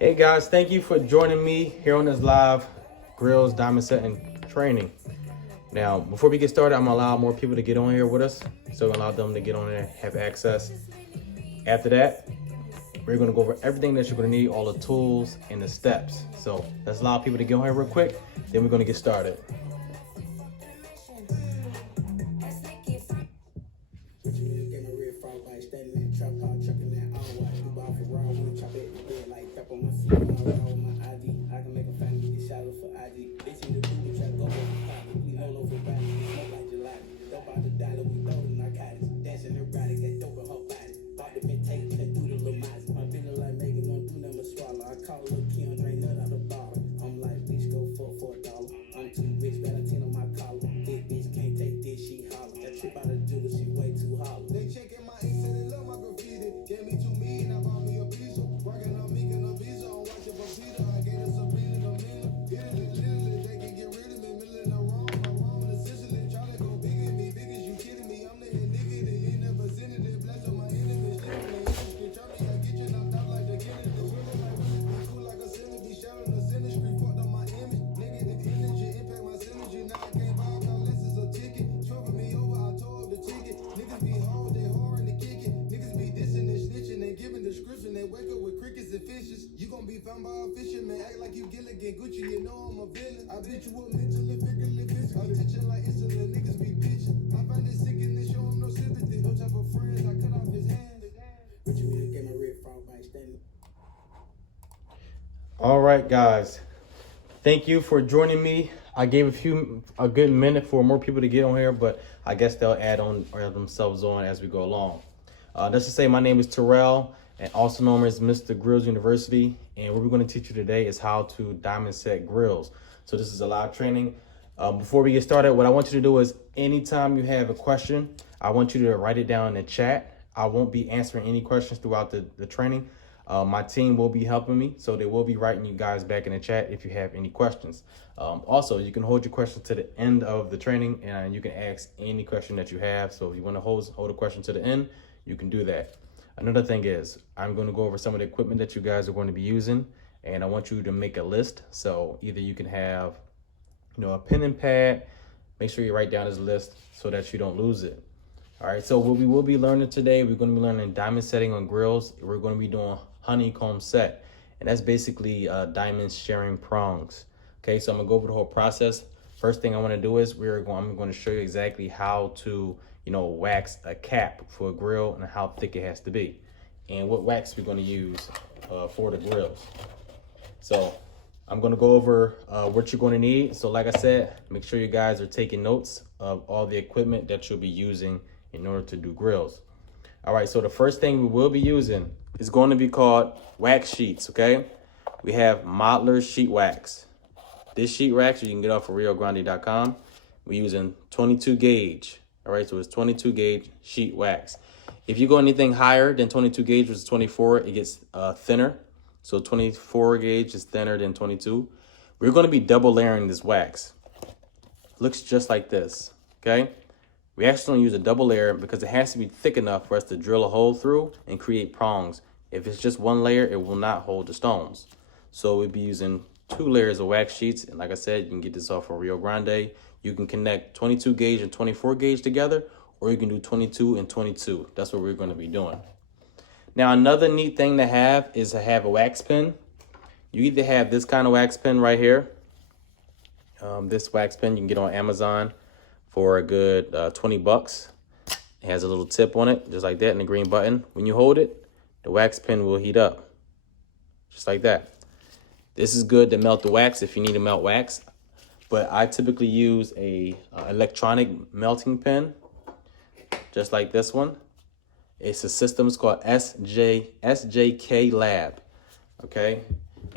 Hey guys, thank you for joining me here on this live grills diamond setting training. Now, before we get started, I'm gonna allow more people to get on here with us. So allow them to get on there, have access. After that, we're gonna go over everything that you're gonna need, all the tools and the steps. So let's allow people to get on here real quick, then we're gonna get started. All right, guys. Thank you for joining me. I gave a good minute for more people to get on here, but I guess they'll add themselves on as we go along. Let's just say my name is Terrell, and also known as Mr. Grills University. And what we're going to teach you today is how to diamond set grills. So this is a live training. Before we get started, what I want you to do is anytime you have a question, I want you to write it down in the chat. I won't be answering any questions throughout the training. My team will be helping me, so they will be writing you guys back in the chat if you have any questions. Also, you can hold your questions to the end of the training, and you can ask any question that you have. So if you want to hold a question to the end, you can do that. Another thing is, I'm going to go over some of the equipment that you guys are going to be using, and I want you to make a list. So either you can have, a pen and pad. Make sure you write down this list so that you don't lose it. All right, so what we will be learning today, we're going to be learning diamond setting on grills. We're going to be doing honeycomb set, and that's basically diamond sharing prongs. Okay, so I'm gonna go over the whole process. First thing I want to do is I'm going to show you exactly how to wax a cap for a grill and how thick it has to be, and what wax we're going to use for the grills. So I'm going to go over what you're going to need. So like I said, make sure you guys are taking notes of all the equipment that you'll be using in order to do grills. All right, so the first thing we will be using is going to be called wax sheets, okay? We have Modeler sheet wax. This sheet wax you can get off of RioGrande.com. We're using 22 gauge, all right? So it's 22 gauge sheet wax. If you go anything higher than 22 gauge, which is 24, it gets thinner. So 24 gauge is thinner than 22. We're going to be double layering this wax. Looks just like this, okay? We actually don't use a double layer because it has to be thick enough for us to drill a hole through and create prongs. If it's just one layer, it will not hold the stones. So we'll be using 2 layers of wax sheets. And like I said, you can get this off of Rio Grande. You can connect 22 gauge and 24 gauge together, or you can do 22 and 22. That's what we're going to be doing. Now, another neat thing to have is to have a wax pen. You either have this kind of wax pen right here. This wax pen you can get on Amazon for a good 20 bucks. It has a little tip on it, just like that, and a green button. When you hold it, the wax pen will heat up, just like that. This is good to melt the wax if you need to melt wax, but I typically use a electronic melting pen, just like this one. It's a system, it's called SJK Lab, okay?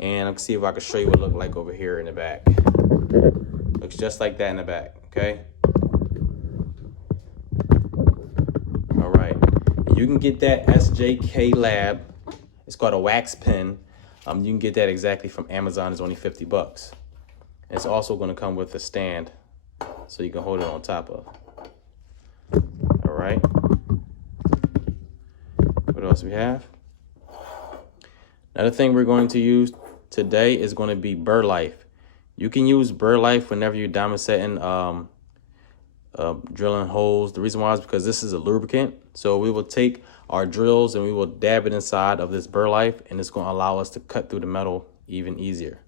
And let's see if I can show you what it looks like over here in the back. Looks just like that in the back, okay? You can get that SJK Lab. It's called a wax pen. You can get that exactly from Amazon. It's only 50 bucks. It's also going to come with a stand so you can hold it on top of. All right. What else we have? Another thing we're going to use today is going to be Burr Life. You can use Burr Life whenever you're diamond setting, drilling holes. The reason why is because this is a lubricant. So we will take our drills and we will dab it inside of this Burr Life, and it's going to allow us to cut through the metal even easier.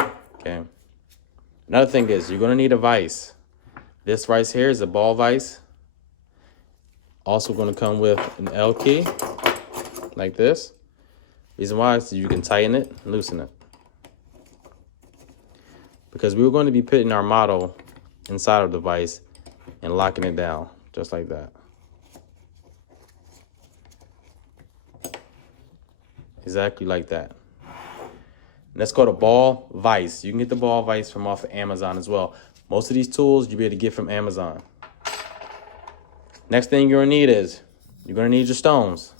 Okay. Another thing is you're going to need a vise. This vise here is a ball vise. Also going to come with an L key like this. Reason why is so you can tighten it and loosen it. Because we're going to be putting our model inside of the vise and locking it down just like that. Exactly like that. And that's called a ball vise. You can get the ball vise from off of Amazon as well. Most of these tools you'll be able to get from Amazon. Next thing you're gonna need is you're gonna need your stones.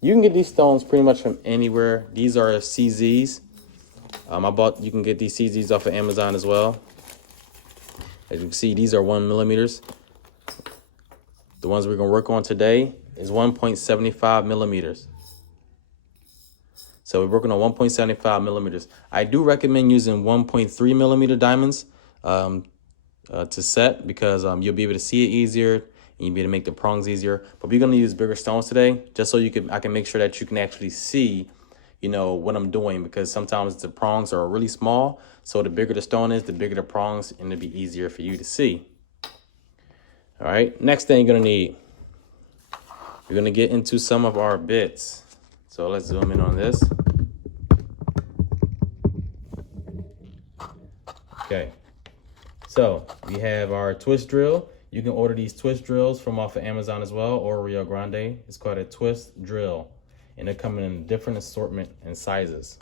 You can get these stones pretty much from anywhere. These are CZs. You can get these CZs off of Amazon as well. As you can see, these are 1 millimeters. The ones we're gonna work on today is 1.75 millimeters. So we're working on 1.75 millimeters. I do recommend using 1.3 millimeter diamonds to set, because you'll be able to see it easier and you'll be able to make the prongs easier. But we're gonna use bigger stones today, just so I can make sure that you can actually see, what I'm doing, because sometimes the prongs are really small. So the bigger the stone is, the bigger the prongs, and it'll be easier for you to see. All right, next thing you're gonna need, we're gonna get into some of our bits. So let's zoom in on this. Okay, so we have our twist drill. You can order these twist drills from off of Amazon as well, or Rio Grande. It's called a twist drill, and they're coming in different assortment and sizes.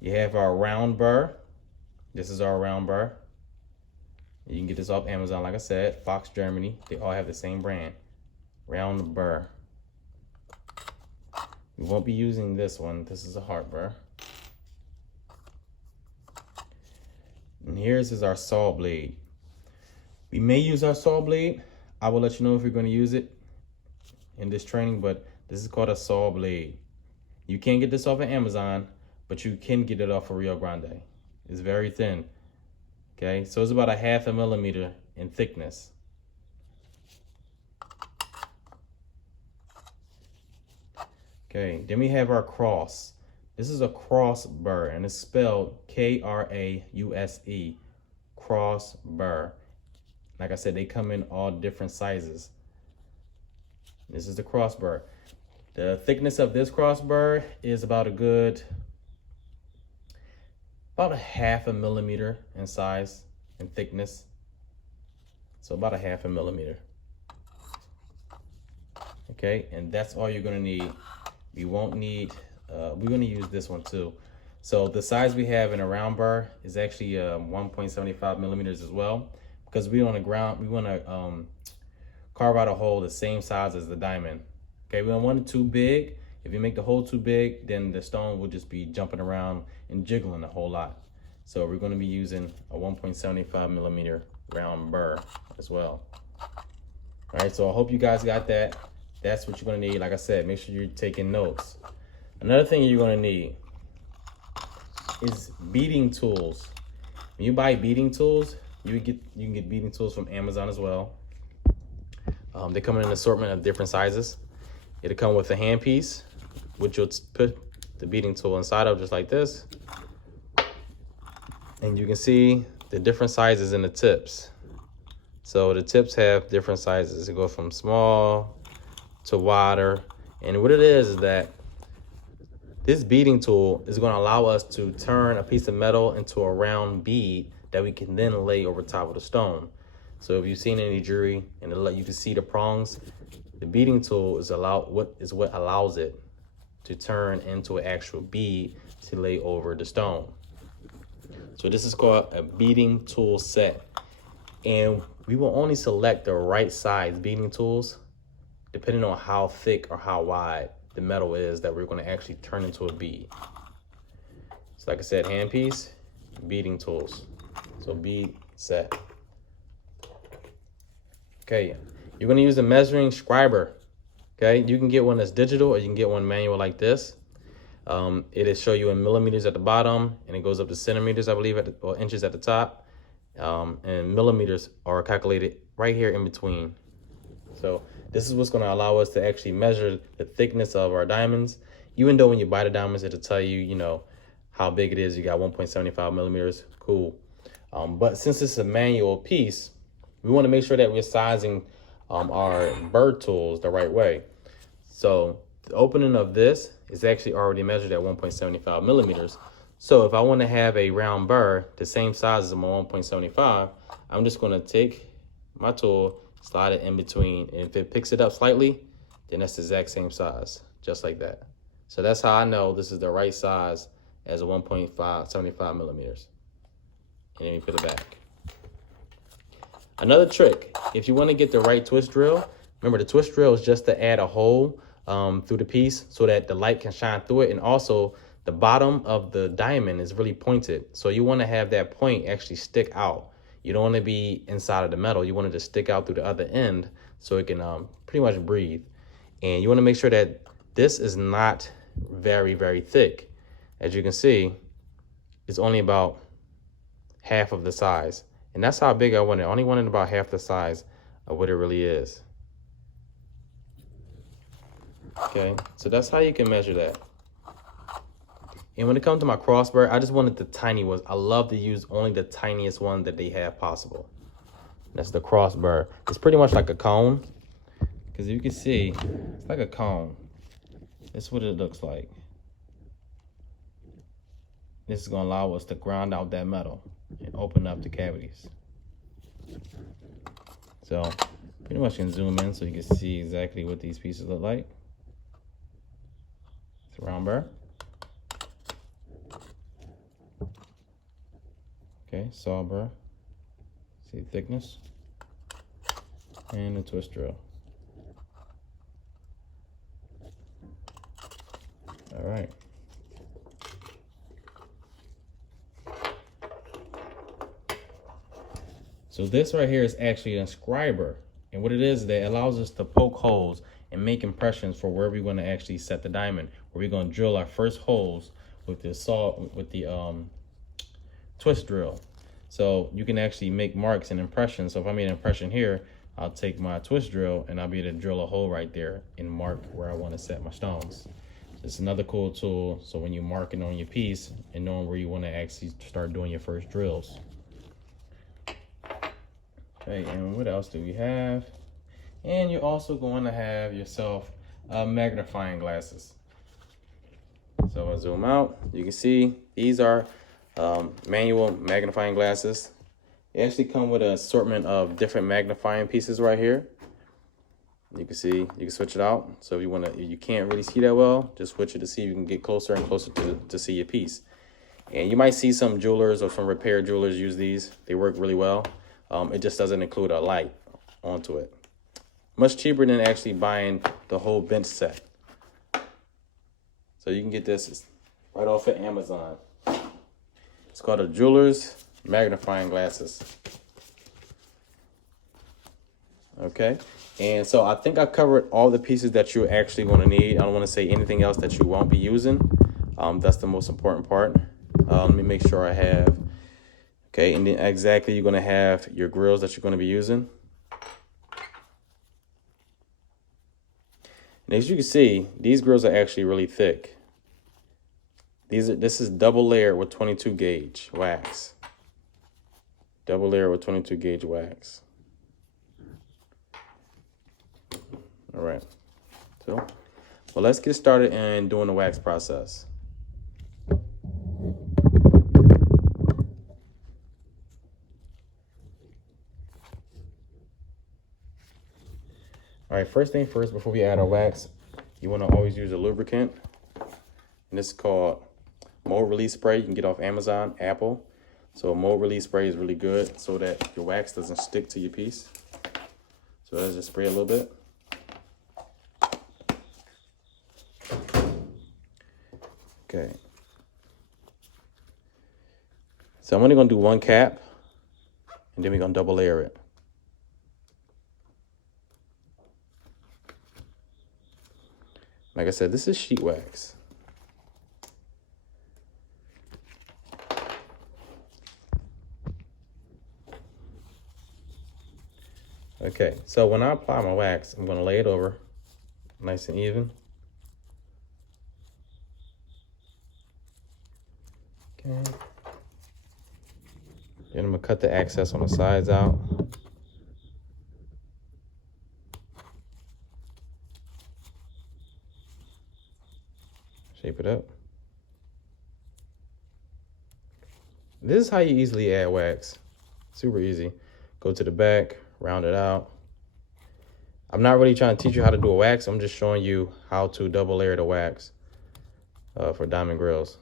You have our round burr. This is our round burr. You can get this off Amazon, like I said, Fox Germany. They all have the same brand, round burr. We won't be using this one. This is a heart burr. And here's our saw blade. We may use our saw blade. I will let you know if we're going to use it in this training, but this is called a saw blade. You can't get this off of Amazon, but you can get it off of Rio Grande. It's very thin. Okay, so it's about a 0.5 millimeter in thickness. Okay, then we have our cross. This is a cross burr, and it's spelled Krause, cross burr. Like I said, they come in all different sizes. This is the cross burr. The thickness of this cross burr is about a 0.5 millimeter in size and thickness. So about a 0.5 millimeter. Okay, and that's all you're gonna need. You won't need, we're gonna use this one too. So the size we have in a round burr is actually 1.75 millimeters as well, because we wanna carve out a hole the same size as the diamond. Okay, we don't want it too big. If you make the hole too big, then the stone will just be jumping around and jiggling a whole lot. So we're gonna be using a 1.75 millimeter round burr as well. All right, so I hope you guys got that. That's what you're gonna need. Like I said, make sure you're taking notes. Another thing you're gonna need is beading tools. When you buy beading tools, you can get beading tools from Amazon as well. They come in an assortment of different sizes. It'll come with a handpiece, which you'll put the beading tool inside of, just like this. And you can see the different sizes in the tips. So the tips have different sizes. It goes from small to wider. And what it is that this beading tool is going to allow us to turn a piece of metal into a round bead that we can then lay over top of the stone. So if you've seen any jewelry and you can see the prongs, the beading tool is what allows it to turn into an actual bead to lay over the stone. So this is called a beading tool set. And we will only select the right size beading tools depending on how thick or how wide the metal is that we're going to actually turn into a bead. So like I said, handpiece, beading tools. So bead set. Okay, you're going to use a measuring scriber. Okay, you can get one that's digital or you can get one manual like this. It'll show you in millimeters at the bottom, and it goes up to centimeters, I believe, or inches at the top. And millimeters are calculated right here in between. So this is what's going to allow us to actually measure the thickness of our diamonds. Even though when you buy the diamonds, it'll tell you, you know, how big it is. You got 1.75 millimeters. Cool. But since it's a manual piece, we want to make sure that we're sizing our burr tools the right way. So the opening of this is actually already measured at 1.75 millimeters. So if I want to have a round burr the same size as my 1.75, I'm just going to take my tool, slide it in between, and if it picks it up slightly, then that's the exact same size, just like that. So that's how I know this is the right size as a 1.75 millimeters. And then you put it back. Another trick, if you want to get the right twist drill, remember the twist drill is just to add a hole through the piece so that the light can shine through it. And also the bottom of the diamond is really pointed. So you want to have that point actually stick out. You don't want to be inside of the metal. You want it to stick out through the other end so it can pretty much breathe. And you want to make sure that this is not very, very thick. As you can see, it's only about half of the size. And that's how big I want it. I only wanted about half the size of what it really is. Okay, so that's how you can measure that. And when it comes to my crossbar, I just wanted the tiny ones. I love to use only the tiniest one that they have possible. That's the crossbar. It's pretty much like a cone. Because you can see, it's like a cone. This is what it looks like. This is going to allow us to ground out that metal and open up the cavities. So pretty much can zoom in so you can see exactly what these pieces look like. It's a round burr. Okay, saw burr. See the thickness. And the twist drill. All right. So this right here is actually an inscriber. And what it is that allows us to poke holes and make impressions for where we're going to actually set the diamond. Where we're going to drill our first holes with the twist drill. So you can actually make marks and impressions. So if I made an impression here, I'll take my twist drill and I'll be able to drill a hole right there and mark where I want to set my stones. It's another cool tool. So when you're marking on your piece and knowing where you want to actually start doing your first drills. Okay, and what else do we have? And you're also going to have yourself magnifying glasses. So I'll zoom out. You can see these are manual magnifying glasses. They actually come with an assortment of different magnifying pieces right here. You can see, you can switch it out. So if you can't really see that well, just switch it to see if you can get closer and closer to see your piece. And you might see some jewelers or some repair jewelers use these. They work really well. It just doesn't include a light onto it. Much cheaper than actually buying the whole bench set. So you can get this right off of Amazon. It's called a jeweler's magnifying glasses. Okay, and so I think I covered all the pieces that you're actually going to need. I don't want to say anything else that you won't be using. That's the most important part. Let me make sure I have. Okay, and then exactly you're going to have your grills that you're going to be using. And as you can see, these grills are actually really thick. This is double layer with 22 gauge wax. Double layer with 22 gauge wax. All right. So, well, let's get started in doing the wax process. All right, first thing first, before we add our wax, you want to always use a lubricant. And this is called mold release spray. You can get off Amazon, Apple. So mold release spray is really good so that your wax doesn't stick to your piece. So let's just spray a little bit. Okay. So I'm only going to do one cap, and then we're going to double layer it. Like I said, this is sheet wax. Okay, so when I apply my wax, I'm gonna lay it over nice and even. Okay. Then I'm gonna cut the excess on the sides out. Shape it up. This is how you easily add wax. Super easy. Go to the back, round it out. I'm not really trying to teach you how to do a wax. I'm just showing you how to double layer the wax for diamond grills.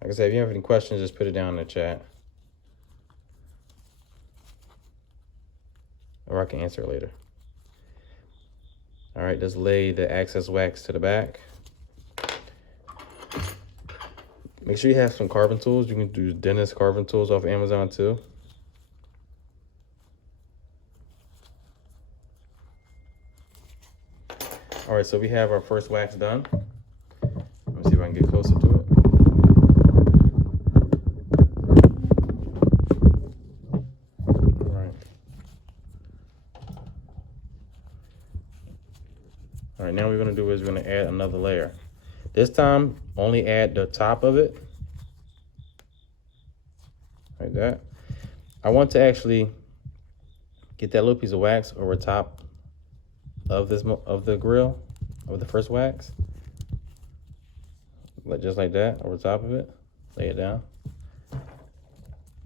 Like I said, if you have any questions, just put it down in the chat. Or I can answer it later. All right, just lay the excess wax to the back. Make sure you have some carving tools. You can do dentist carving tools off Amazon too. All right, so we have our first wax done. Let me see if I can get closer to it. All right. All right, now what we're gonna do is we're gonna add another layer. This time, only add the top of it, like that. I want to actually get that little piece of wax over top of the grill, of the first wax, just like that, over top of it. Lay it down,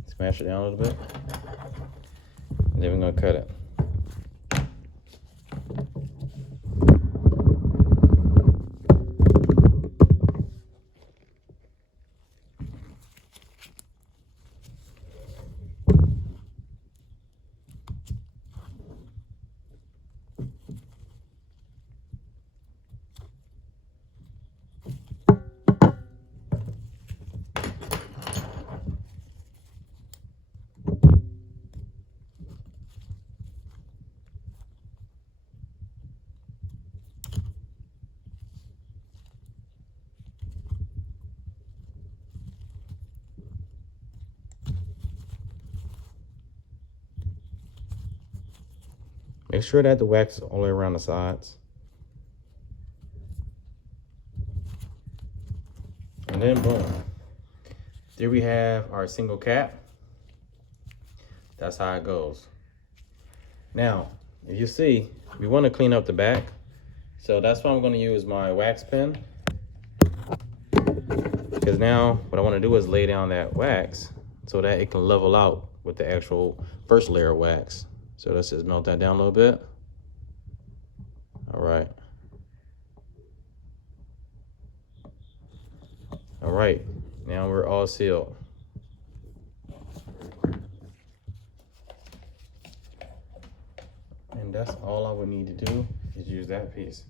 smash it down a little bit, and then we're gonna cut it. Make sure that the wax is all the way around the sides. And then boom. There we have our single cap. That's how it goes. Now, if you see, we want to clean up the back. So that's why I'm going to use my wax pen. Because now what I want to do is lay down that wax so that it can level out with the actual first layer of wax. So let's just melt that down a little bit. All right. All right, now we're all sealed. And that's all I would need to do is use that piece.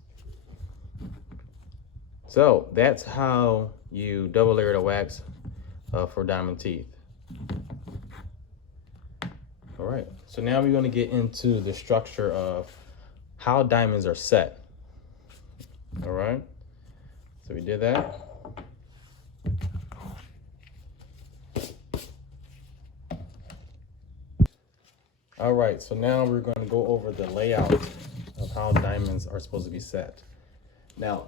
So that's how you double layer the wax for diamond teeth. All right, so now we're going to get into the structure of how diamonds are set. All right, so we did that. All right, so now we're going to go over the layout of how diamonds are supposed to be set. Now,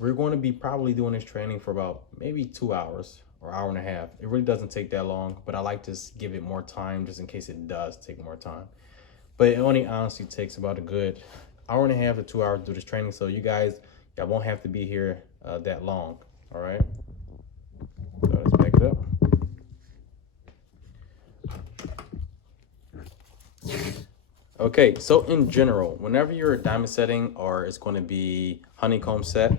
we're going to be probably doing this training for about maybe 2 hours or hour and a half. It really doesn't take that long, but I like to give it more time just in case it does take more time. But it only honestly takes about a good hour and a half to 2 hours to do this training. So you guys, y'all won't have to be here that long. All right. So let's back it up. Okay, so in general, whenever you're diamond setting or it's going to be honeycomb set,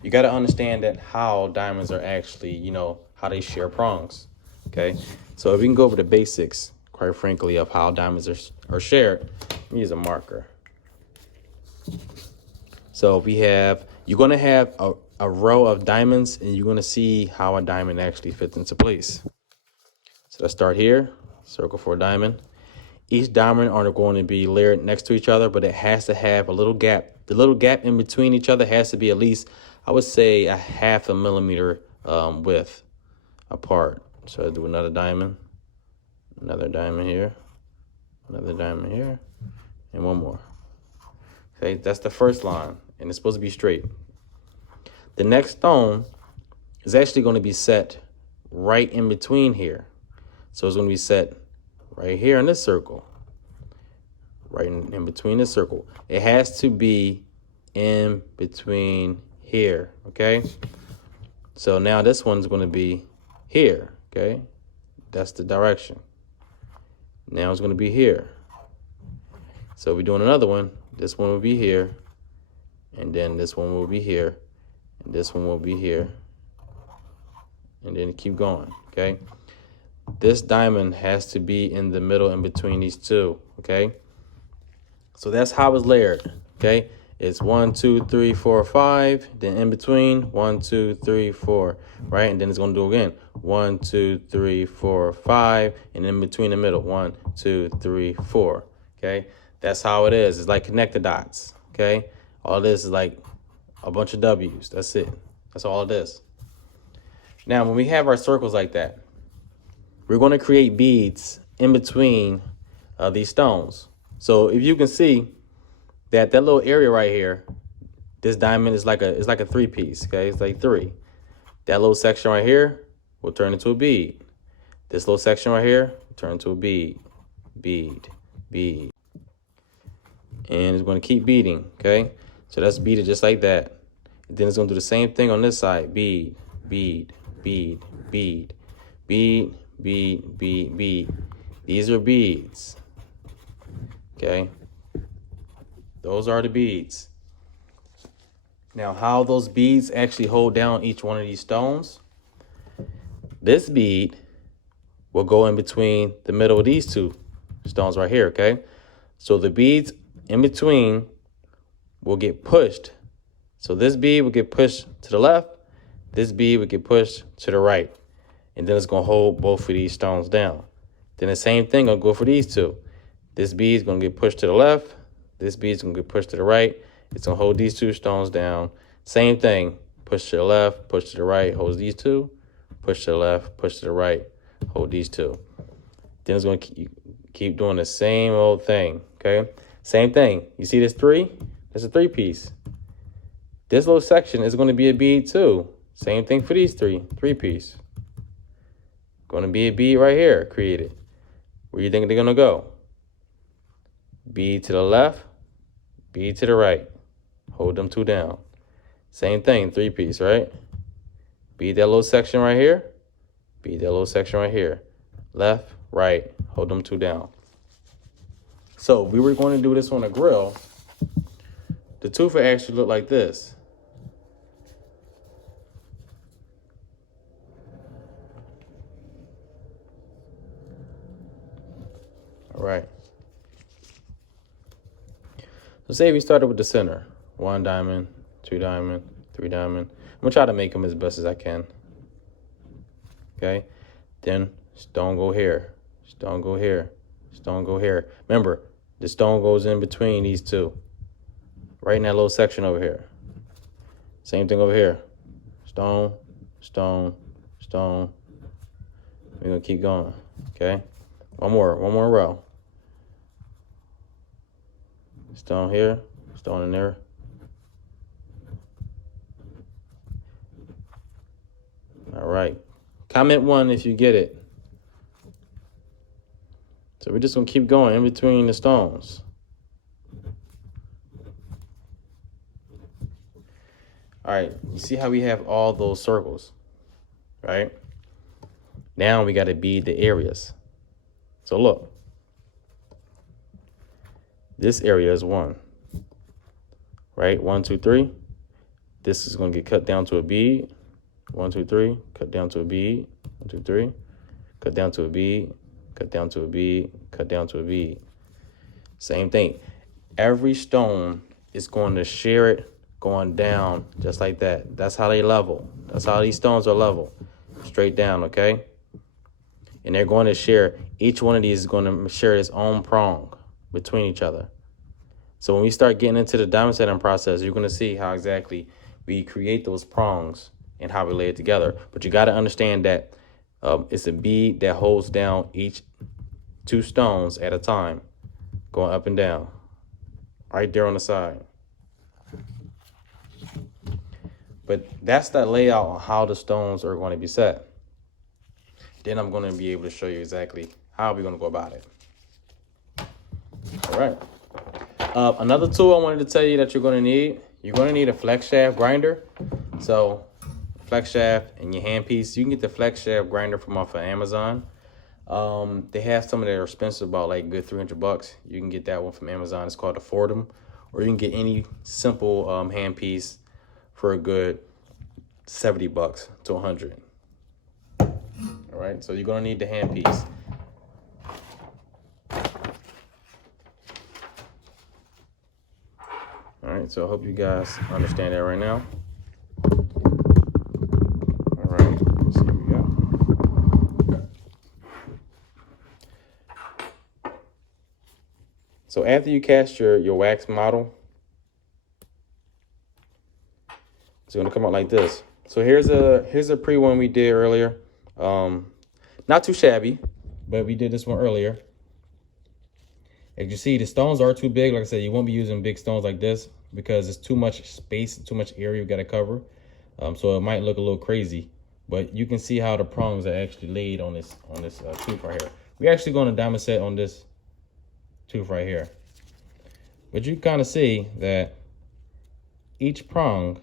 you got to understand that how diamonds are actually, you know, how they share prongs. Okay, so if we can go over the basics, quite frankly, of how diamonds are shared, let me use a marker. So you're going to have a row of diamonds, and you're going to see how a diamond actually fits into place. So let's start here, circle for a diamond. Each diamond are going to be layered next to each other, but it has to have a little gap. The little gap in between each other has to be at least, I would say, a half a millimeter width apart. So I do another diamond here, another diamond here, and one more. Okay, that's the first line, and it's supposed to be straight. The next stone is actually going to be set right in between here. So it's going to be set right here in this circle, right in between this circle. It has to be in between here, okay? So now this one's going to be here, okay? That's the direction. Now it's going to be here. So we're doing another one. This one will be here, and then this one will be here, and this one will be here, and then keep going, okay? This diamond has to be in the middle in between these two, okay? So that's how it's layered, okay? It's 1, 2, 3, 4, 5, then in between 1, 2, 3, 4, right? And then it's gonna do again 1, 2, 3, 4, 5, and in between the middle 1, 2, 3, 4, okay? That's how it is. It's like connect the dots, okay? All this is like a bunch of W's. That's it. That's all it is. Now, when we have our circles like that, we're going to create beads in between these stones. So if you can see that little area right here, this diamond is like a three piece, okay? It's like three. That little section right here will turn into a bead. This little section right here will turn into a bead, bead, bead. And it's going to keep beading, okay? So that's beaded just like that. And then it's going to do the same thing on this side. Bead, bead, bead, bead, bead, bead, bead, bead. These are beads, okay? Those are the beads. Now, how those beads actually hold down each one of these stones, this bead will go in between the middle of these two stones right here, okay? So the beads in between will get pushed. So this bead will get pushed to the left, this bead will get pushed to the right, and then it's going to hold both of these stones down. Then the same thing will go for these two. This bead is going to get pushed to the left, this bead is going to get pushed to the right. It's going to hold these two stones down. Same thing, push to the left, push to the right, holds these two, push to the left, push to the right, hold these two. Then it's going to keep doing the same old thing, okay? Same thing. You see this three? That's a three piece. This little section is going to be a bead too. Same thing for these three piece. Going to be a bead right here created. Where you think they're going to go? Bead to the left, bead to the right. Hold them two down. Same thing, three piece, right? Bead that little section right here. Bead that little section right here. Left, right, hold them two down. So we were going to do this on a grill. The tooth would actually look like this. All right. So say we started with the center. 1 diamond, 2 diamond, 3 diamond. I'm gonna try to make them as best as I can. Okay. Then stone go here, stone go here, stone go here. Remember, the stone goes in between these two. Right in that little section over here. Same thing over here. Stone, stone, stone. We're gonna keep going. Okay. One more row. Stone here, stone in there. All right. Comment 1 if you get it. So we're just gonna keep going in between the stones. All right, you see how we have all those circles, right? Now we gotta bead the areas. So look, this area is 1, right? 1, 2, 3. This is gonna get cut down to a bead. 1, 2, 3, cut down to a bead. 1, 2, 3, cut down to a bead, cut down to a bead, cut down to a bead. Same thing. Every stone is going to share it going down just like that. That's how they level. That's how these stones are level. Straight down, okay? and they're going to share, each one of these is going to share its own prong between each other. So when we start getting into the diamond setting process, you're going to see how exactly we create those prongs and how we lay it together. But you got to understand that it's a bead that holds down each 2 stones at a time, going up and down, right there on the side. But that's the layout on how the stones are going to be set. Then I'm going to be able to show you exactly how we're going to go about it. All right. Another tool I wanted to tell you that you're going to need a flex shaft grinder. So flex shaft and your handpiece. You can get the flex shaft grinder from off of Amazon. They have some that are expensive, about like good $300. You can get that one from Amazon. It's called the Fordham. Or you can get any simple handpiece for a good $70 to $100. All right, so you're gonna need the handpiece. All right, so I hope you guys understand that right now. All right, let's see, here we go. So after you cast your wax model, it's gonna come out like this. So here's a pre one we did earlier. Not too shabby, but we did this one earlier. As you see, the stones are too big. Like I said, you won't be using big stones like this because it's too much space, too much area you've got to cover. So it might look a little crazy, but you can see how the prongs are actually laid on this tooth right here. We're actually going to diamond set on this tooth right here. But you kind of see that each prong,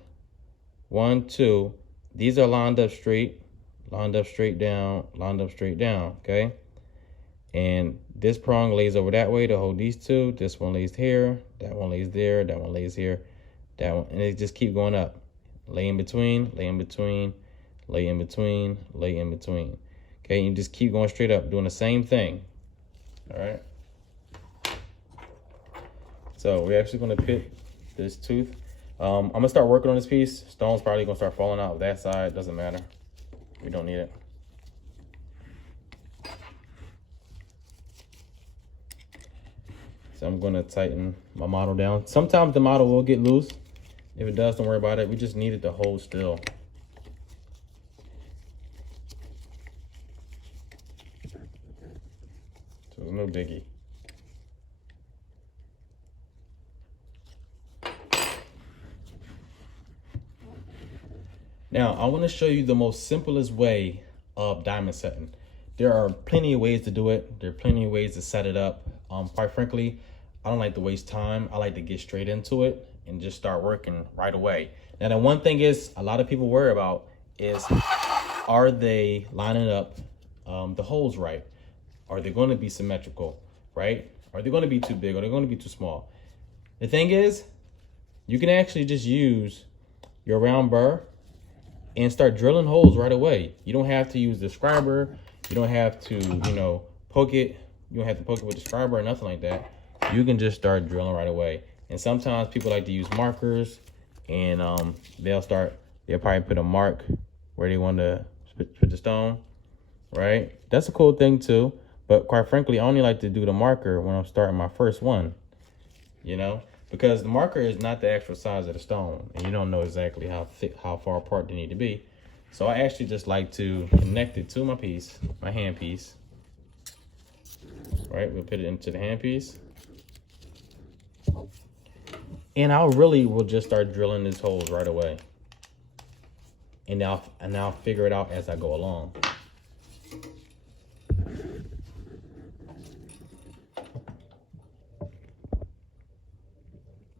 1, 2, these are lined up straight down, okay? And this prong lays over that way to hold these 2. This one lays here, that one lays there, that one lays here, that one, and it just keep going up. Lay in between, lay in between, lay in between, lay in between. Okay, and you just keep going straight up, doing the same thing. All right. So we're actually gonna pick this tooth. I'm gonna start working on this piece. Stone's probably gonna start falling out of that side. Doesn't matter. We don't need it. So I'm gonna tighten my model down. Sometimes the model will get loose. If it does, don't worry about it. We just need it to hold still. So there's no biggie. Now, I want to show you the most simplest way of diamond setting. There are plenty of ways to do it. There are plenty of ways to set it up. Quite frankly, I don't like to waste time. I like to get straight into it and just start working right away. Now, the one thing is a lot of people worry about is, are they lining up the holes right? Are they going to be symmetrical, right? Are they going to be too big? Are they going to be too small? The thing is, you can actually just use your round burr and start drilling holes right away. You don't have to use the scriber. You don't have to, poke it. You don't have to poke it with the scriber or nothing like that. You can just start drilling right away. And sometimes people like to use markers, and they'll probably put a mark where they want to put the stone, right? That's a cool thing too. But quite frankly, I only like to do the marker when I'm starting my first one, because the marker is not the actual size of the stone, and you don't know exactly how far apart they need to be. So I actually just like to connect it to my piece, my hand piece. Right, we'll put it into the hand piece. And I really will just start drilling these holes right away. And I'll figure it out as I go along.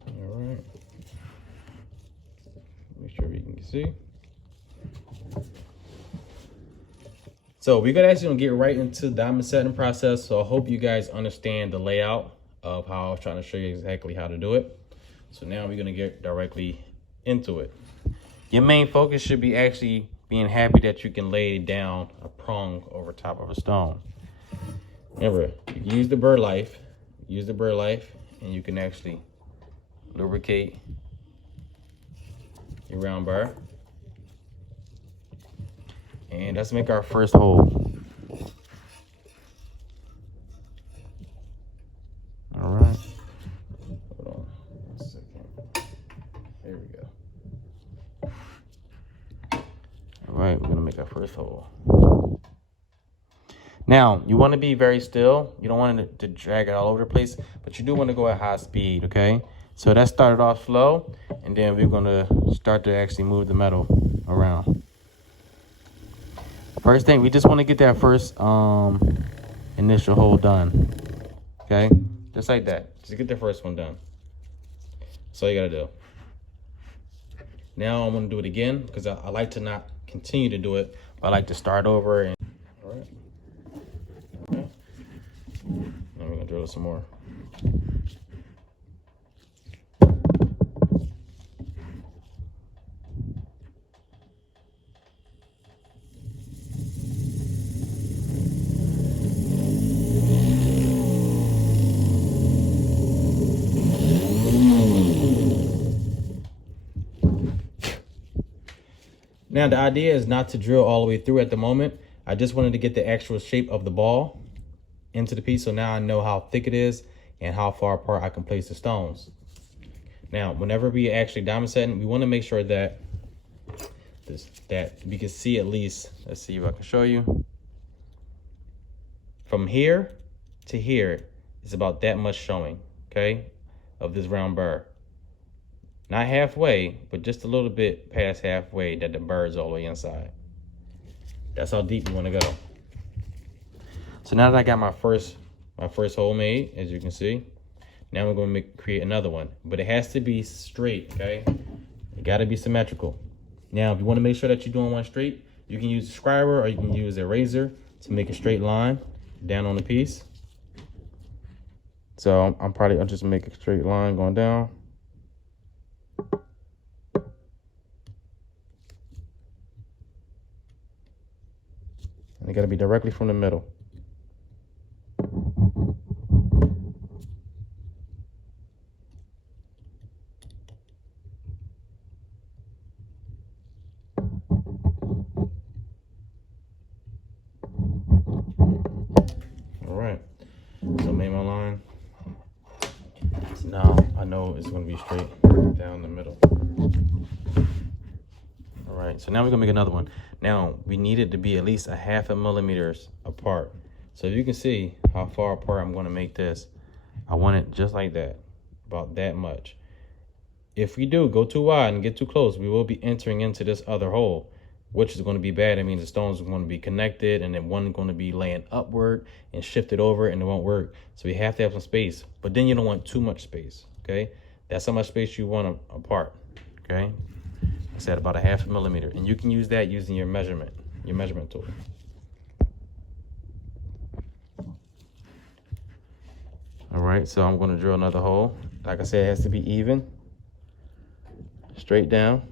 All right. Make sure we can see. So we're actually gonna get right into the diamond setting process. So I hope you guys understand the layout of how I was trying to show you exactly how to do it. So now we're gonna get directly into it. Your main focus should be actually being happy that you can lay down a prong over top of a stone. Remember, you use the burr life, and you can actually lubricate your round burr. And let's make our first hole. right, we're gonna make our first hole. Now, you want to be very still. You don't want it to drag it all over the place, but you do want to go at high speed, okay? So that started off slow, and then we're gonna start to actually move the metal around. First thing, we just want to get that first initial hole done, okay? Just like that. Just get the first one done. That's all you gotta do. Now I'm gonna do it again because I like to not continue to do it. I like to start over. And all right. Okay. Now we're gonna drill it some more. Now, the idea is not to drill all the way through at the moment. I just wanted to get the actual shape of the ball into the piece. So now I know how thick it is and how far apart I can place the stones. Now, whenever we actually diamond setting, we want to make sure that that we can see at least, let's see if I can show you. From here to here is about that much showing, okay, of this round burr. Not halfway, but just a little bit past halfway that the burr's all the way inside. That's how deep you want to go. So now that I got my first hole made, as you can see, now we're going to create another one. But it has to be straight, okay? It got to be symmetrical. Now, if you want to make sure that you're doing one straight, you can use a scriber or you can use a razor to make a straight line down on the piece. So I'll just make a straight line going down. And it got to be directly from the middle. All right. So I made my line. So now I know it's going to be straight down the middle. All right, so now we're gonna make another one. Now we need it to be at least 0.5 millimeters apart. So you can see how far apart I'm gonna make this. I want it just like that, about that much. If we do go too wide and get too close, we will be entering into this other hole, which is gonna be bad. It means the stones are gonna be connected and then one's gonna be laying upward and shifted over and it won't work. So we have to have some space, but then you don't want too much space, okay? That's how much space you want apart, okay? I said about 0.5 millimeter, and you can use that using your measurement tool. All right, so I'm gonna drill another hole. Like I said, it has to be even, straight down.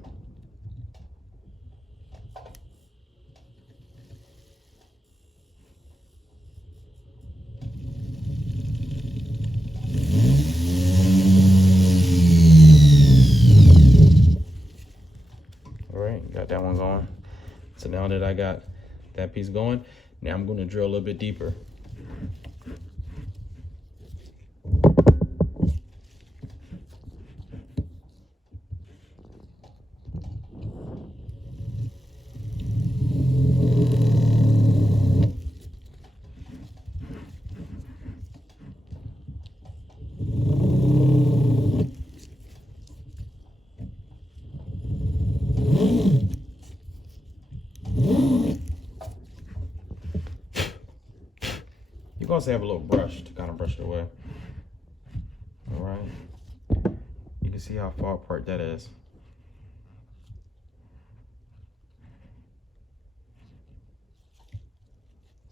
Got that one going. So now that I got that piece going, now I'm going to drill a little bit deeper. You also have a little brush to kind of brush it away. All right. You can see how far apart that is.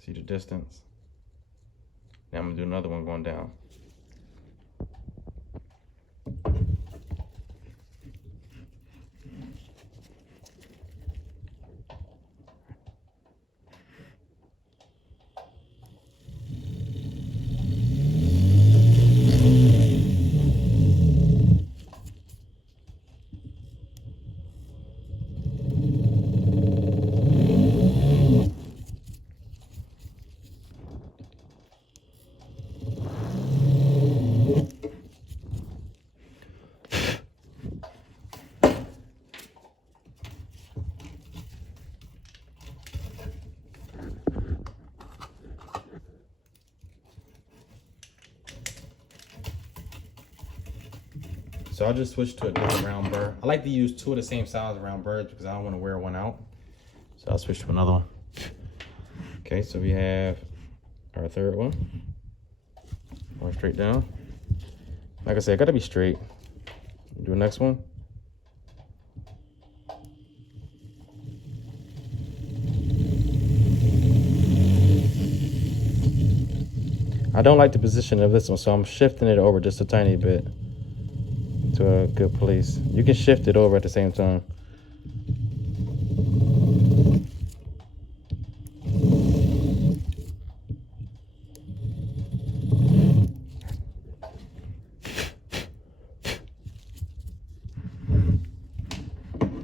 See the distance? Now I'm gonna do another one going down. So I'll just switch to a different round burr. I like to use 2 of the same size round burrs because I don't want to wear one out. So I'll switch to another one. Okay, so we have our third one. Going straight down. Like I said, I gotta be straight. Do the next one. I don't like the position of this one, so I'm shifting it over just a tiny bit to a good place. You can shift it over at the same time.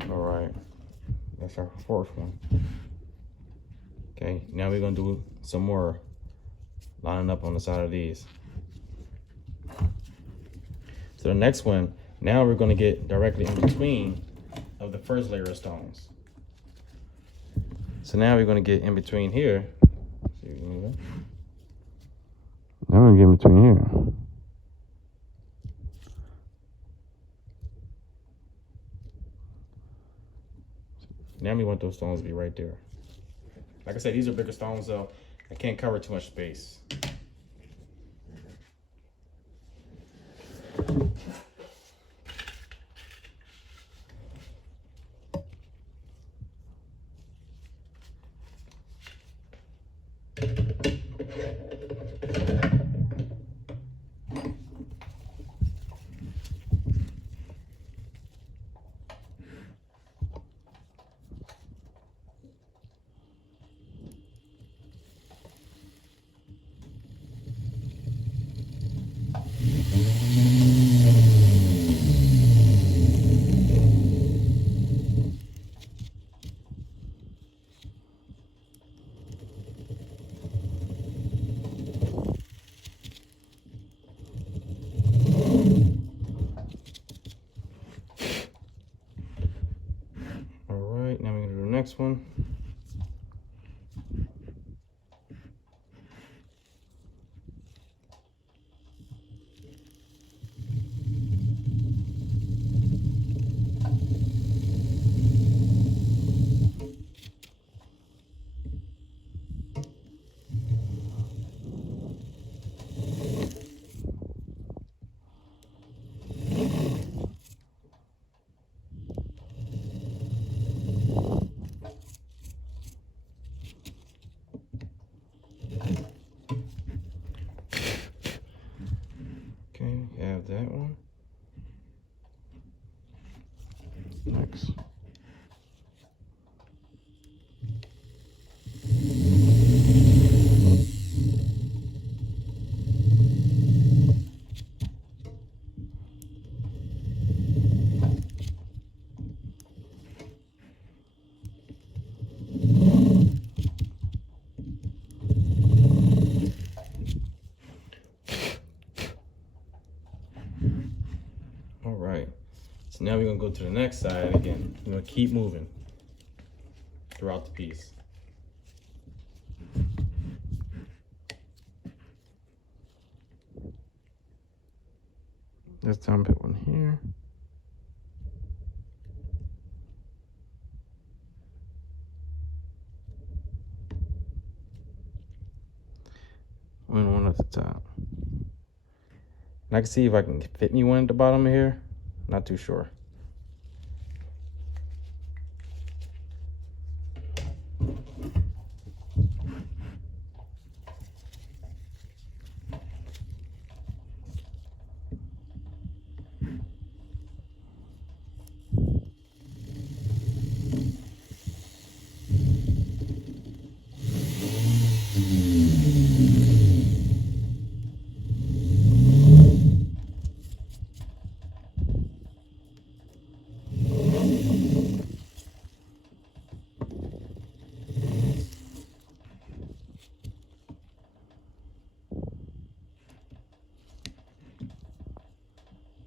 All right, that's our fourth one. Okay, now we're gonna do some more lining up on the side of these. So the next one, now we're gonna get directly in between of the first layer of stones. So now we're gonna get in between here. See if we can move that. Now we're gonna get in between here. Now we want those stones to be right there. Like I said, these are bigger stones, so I can't cover too much space. Next one. Have that one. Next. All right, so now we're gonna go to the next side again. We're gonna keep moving throughout the piece. This time put one here. And one at the top. And I can see if I can fit me one at the bottom of here. Not too sure.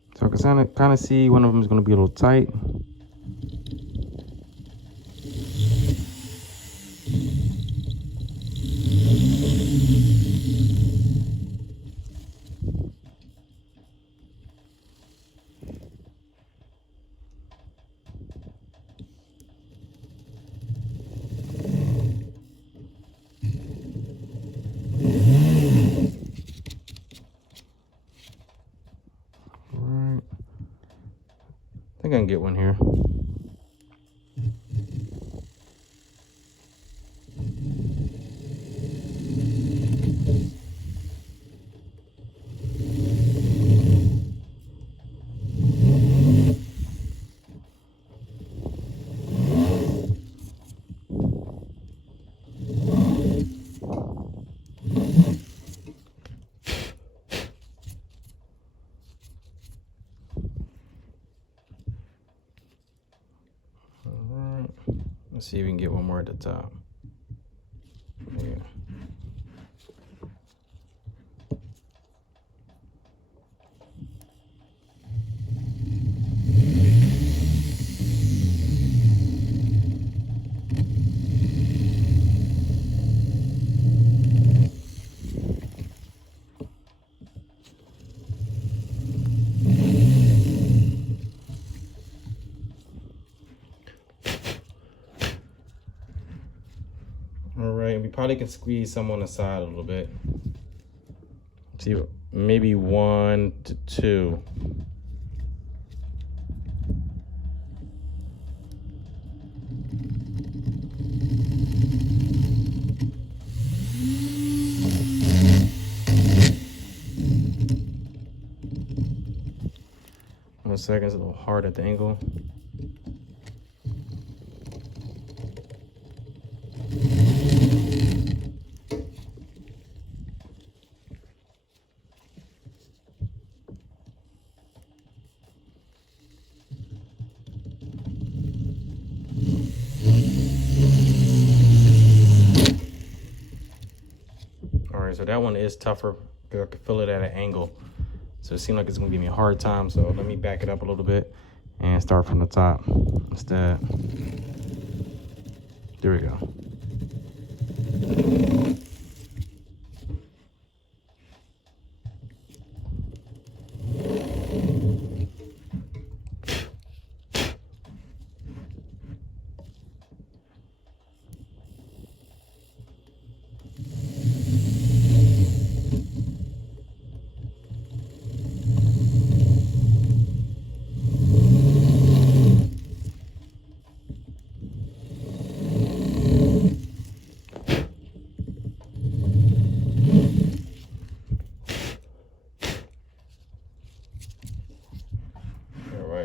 So I can kind of see one of them is going to be a little tight. gonna get one here. Let's see if we can get one more at the top. Yeah. All right, we probably can squeeze some on the side a little bit. See, maybe 1 to 2. One second, it's a little hard at the angle. All right, so that one is tougher because I can feel it at an angle. So it seems like it's gonna give me a hard time. So let me back it up a little bit and start from the top instead. There we go.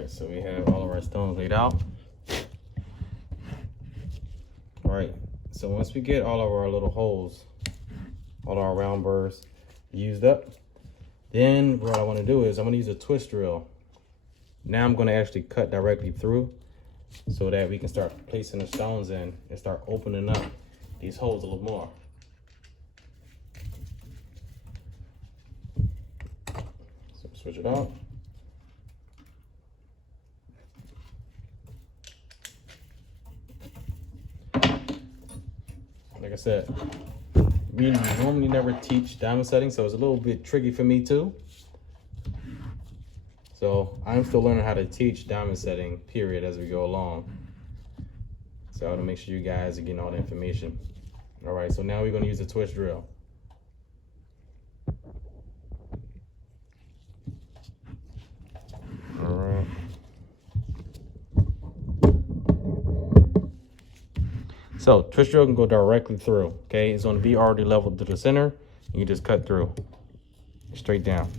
So we have all of our stones laid out. All right, so once we get all of our little holes, all our round burrs used up, then what I want to do is I'm going to use a twist drill. Now I'm going to actually cut directly through so that we can start placing the stones in and start opening up these holes a little more. So switch it out. Like I said, we normally never teach diamond setting, so it's a little bit tricky for me too. So I'm still learning how to teach diamond setting, period, as we go along. So I want to make sure you guys are getting all the information. All right, so now we're going to use a twist drill. All right. So twist drill can go directly through, okay? It's gonna be already leveled to the center. You just cut through, straight down.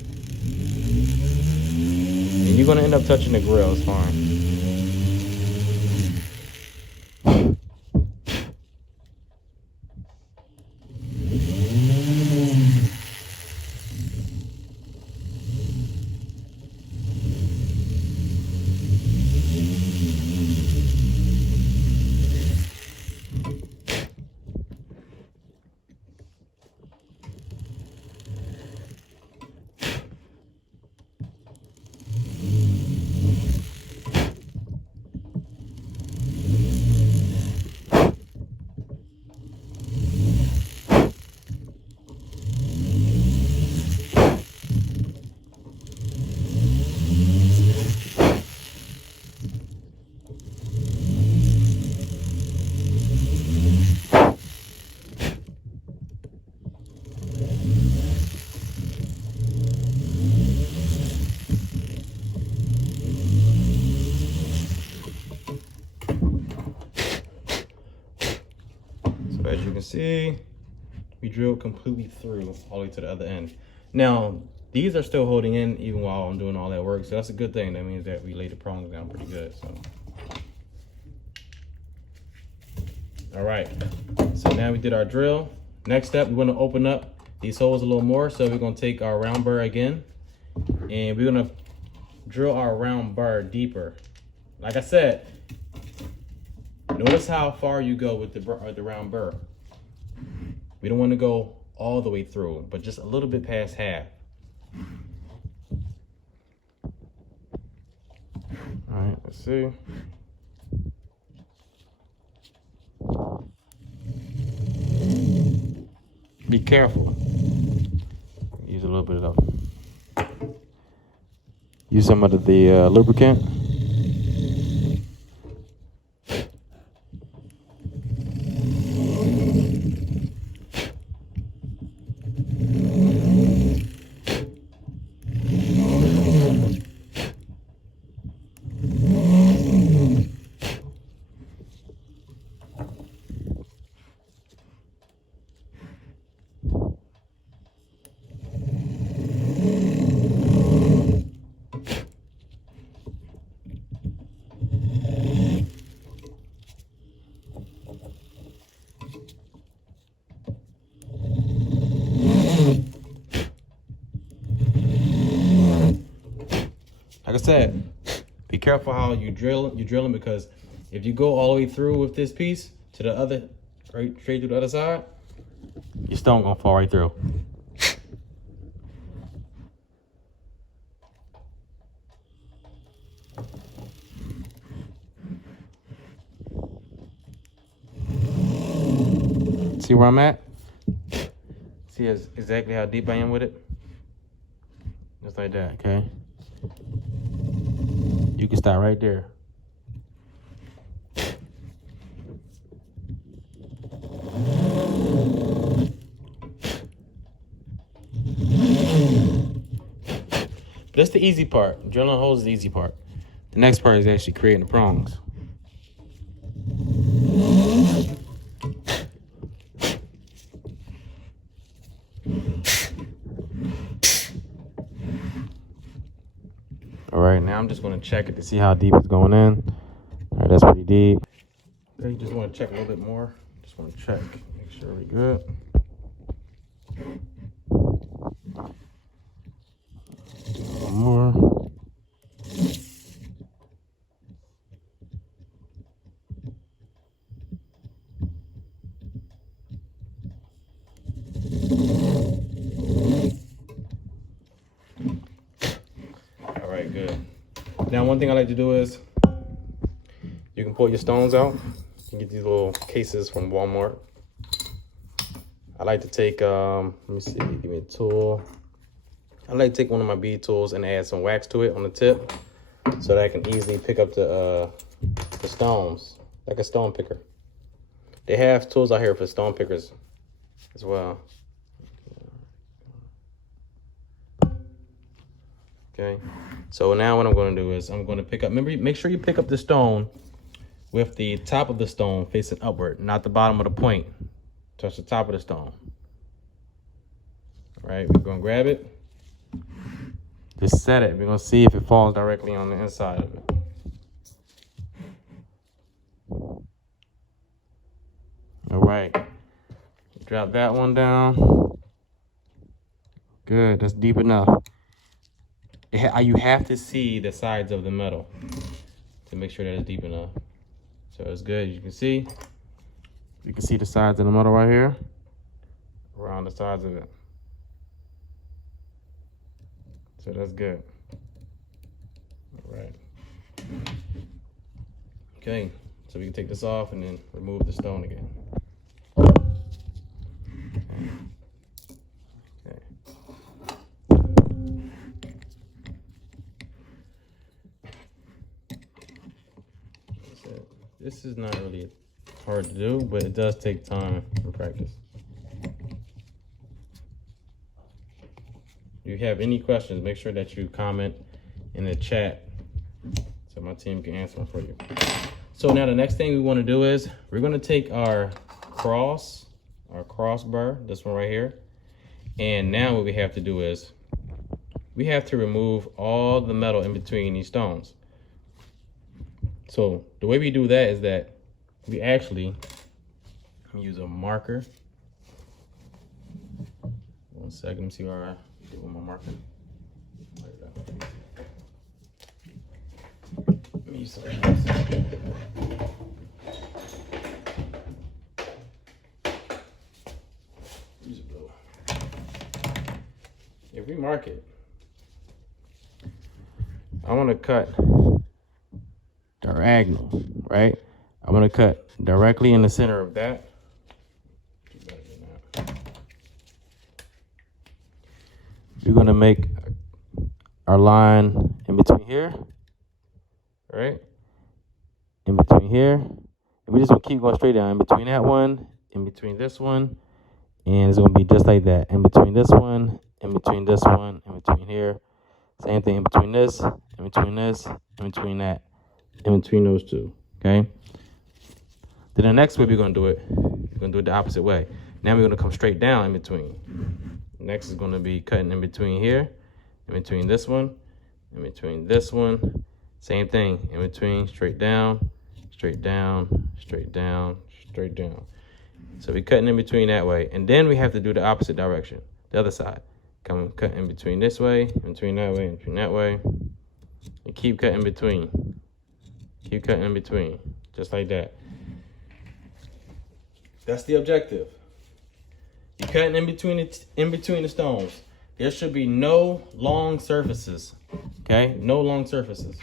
And you're gonna end up touching the grill, it's fine. as you can see, we drilled completely through all the way to the other end. Now, these are still holding in even while I'm doing all that work. So that's a good thing. That means that we laid the prongs down pretty good. So, all right. So now we did our drill. Next step, we want to open up these holes a little more. So we're going to take our round burr again, and we're going to drill our round burr deeper. Like I said, notice how far you go with the round burr. We don't want to go all the way through, but just a little bit past half. All right, let's see. Be careful. Use a little bit of, use some of the lubricant. Like I said, be careful how you're drilling, because if you go all the way through with this piece to the other, right straight to the other side, your stone gonna fall right through. See where I'm at? See exactly how deep I am with it? Just like that, okay? You can start right there. But that's the easy part. Drilling holes is the easy part. The next part is actually creating the prongs. All right, now I'm just going to check it to see how deep it's going in. All right, that's pretty deep. Then you just want to check a little bit more. Just want to check, make sure we're good. One more. All right, good. Now, one thing I like to do is you can pull your stones out. You can get these little cases from Walmart. I like to take, let me see, give me a tool. I like to take one of my bead tools and add some wax to it on the tip so that I can easily pick up the stones, like a stone picker. They have tools out here for stone pickers as well. Okay, so now what I'm going to do is I'm going to pick up, remember, make sure you pick up the stone with the top of the stone facing upward, not the bottom of the point. Touch the top of the stone. All right, we're going to grab it. Just set it. We're going to see if it falls directly on the inside of it. All right. Drop that one down. Good. That's deep enough. You have to see the sides of the metal to make sure that it's deep enough. So it's good. You can see the sides of the metal right here, around the sides of it. So that's good. All right. Okay, so we can take this off and then remove the stone again. This is not really hard to do, but it does take time and practice. If you have any questions, make sure that you comment in the chat so my team can answer them for you. So now the next thing we want to do is we're going to take our cross, our crossbar, this one right here. And now what we have to do is we have to remove all the metal in between these stones. So the way we do that is that we actually use a marker. 1 second, let me see where I get with my marker. Let me use something else. Use a blue. If we mark it, I want to cut diagonal, right? I want to cut directly in the center of that. We're going to make our line in between here, right? In between here. And we just want to keep going straight down in between that one, in between this one. And it's going to be just like that. In between this one, in between this one, in between here. Same thing in between this, in between this, in between that, in between those two, okay? Then the next way we're going to do it, we're going to do it the opposite way. Now we're going to come straight down in between. Next is going to be cutting in between here, in between this one, in between this one. Same thing, in between, straight down, straight down, straight down, straight down. So we're cutting in between that way. And then we have to do the opposite direction, the other side. Come cut in between this way, in between that way, in between that way. And keep cutting in between. Keep cutting in between, just like that. That's the objective. You're cutting in between the stones. There should be no long surfaces. Okay? No long surfaces.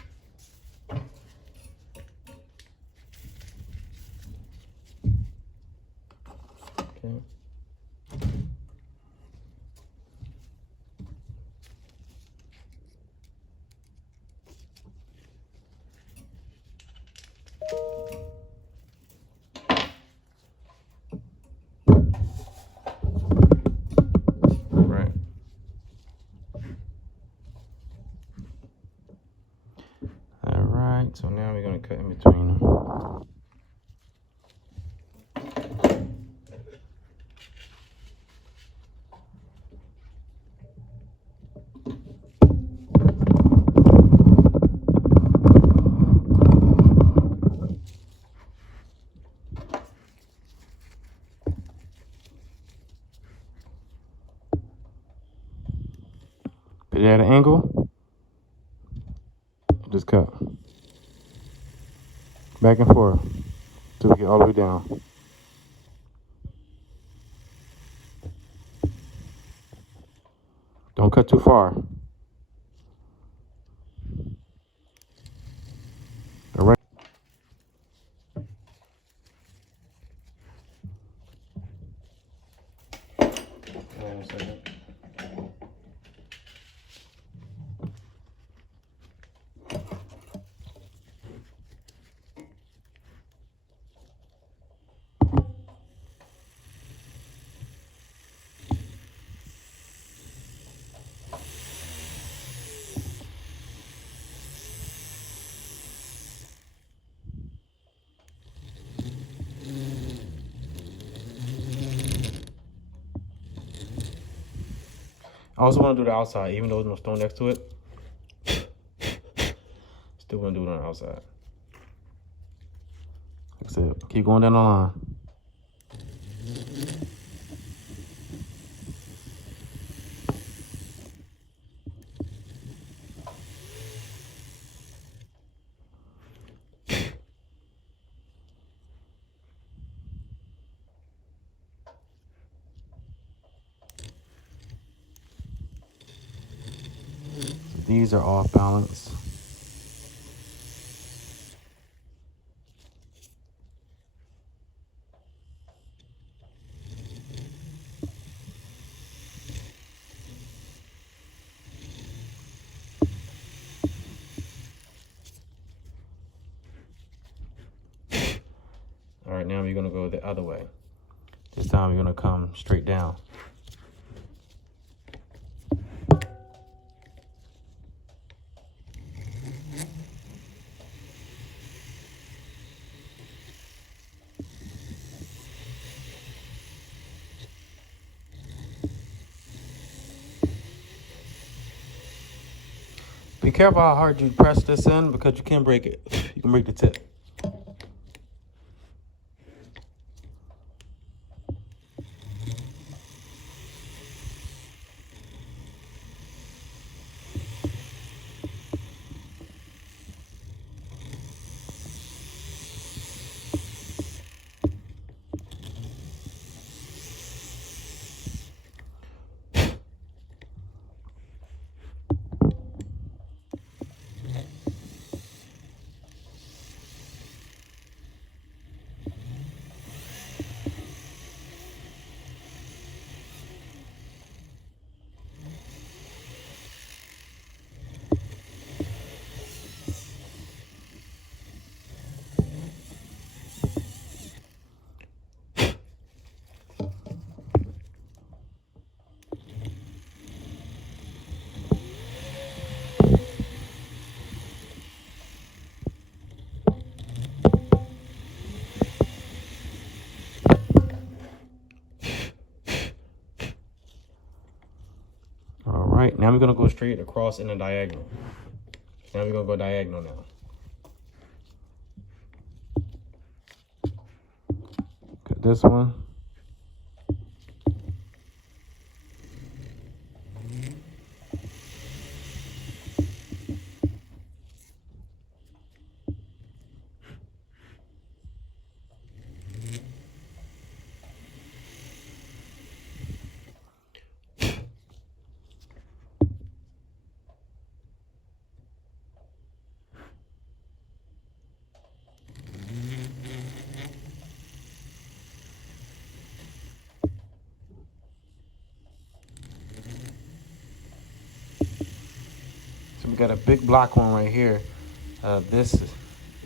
Okay. Right. All right, so now we're going to cut in between them. Put it at an angle. Just cut. Back and forth till we get all the way down. Don't cut too far. All right. Hold on a second. I also want to do the outside, even though there's no stone next to it. Still want to do it on the outside. Like I said, keep going down the line. These are off balance. All right, now we're gonna go the other way. This time we're gonna come straight down. Be careful how hard you press this in because you can break it. You can break the tip. All right, now we're gonna go straight across in a diagonal. Now we're gonna go diagonal now. Got this one. So we got a big block one right here. This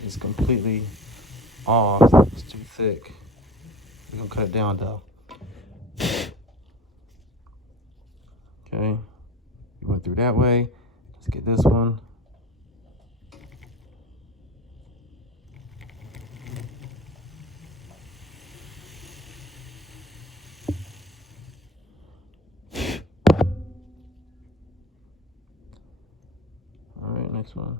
is completely off. It's too thick. We're gonna cut it down though. Okay, we went through that way. Let's get this one. All right, next one.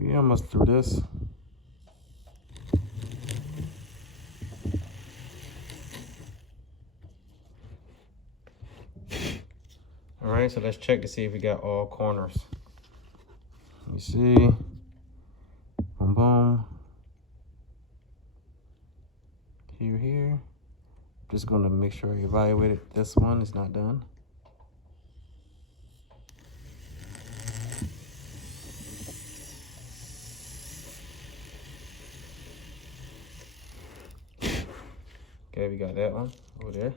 We almost through this. All right, so let's check to see if we got all corners. Let me see. Boom, boom. Here. Just gonna make sure I evaluate it. This one is not done. Okay, we got that one over there.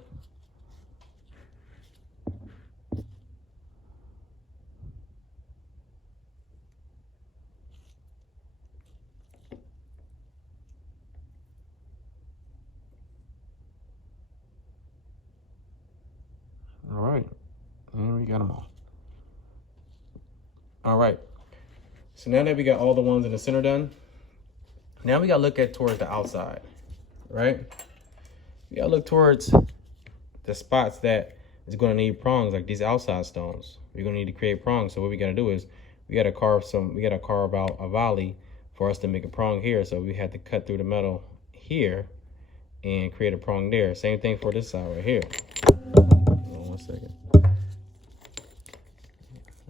All right, and we got them all. All right, so now that we got all the ones in the center done, now we gotta look at towards the outside, right? We gotta look towards the spots that is gonna need prongs, like these outside stones. We're gonna need to create prongs. So what we gotta do is we gotta carve out a volley for us to make a prong here. So we had to cut through the metal here and create a prong there. Same thing for this side right here. Hold on 1 second.